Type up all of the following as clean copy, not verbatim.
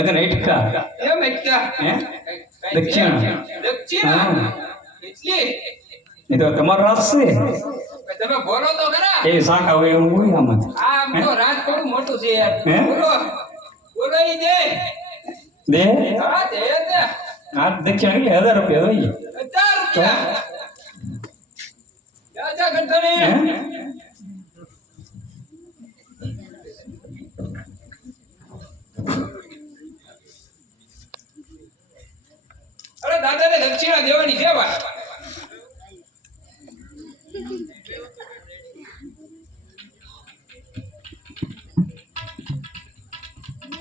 લગન એટકા એમ એટલા હે દક્ષિણ દક્ષિણ એટલી એ તો તમારો રાસ છે તમે બોલો તો ખરા એ શાખા હોય એવું હોય આમાં આ તો રાજ થોડું મોટું છે યાર હે? બોલો બોલો ઈ દે દે હા દે દે આ દક્ષિણ એટલે 1000 રૂપિયા હોય 1000 રૂપિયા રાજા ગણતરી હે અરે દાદાને દક્ષિણા દેવાની છે બા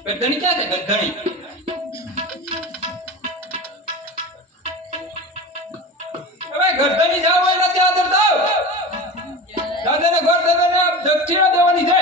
ગધણી ક્યાં છે ગધણી હવે ગધણી જાવ એટલે ત્યાં અંદર જાવ દાદાને ઘર દાદાને દક્ષિણા દેવાની છે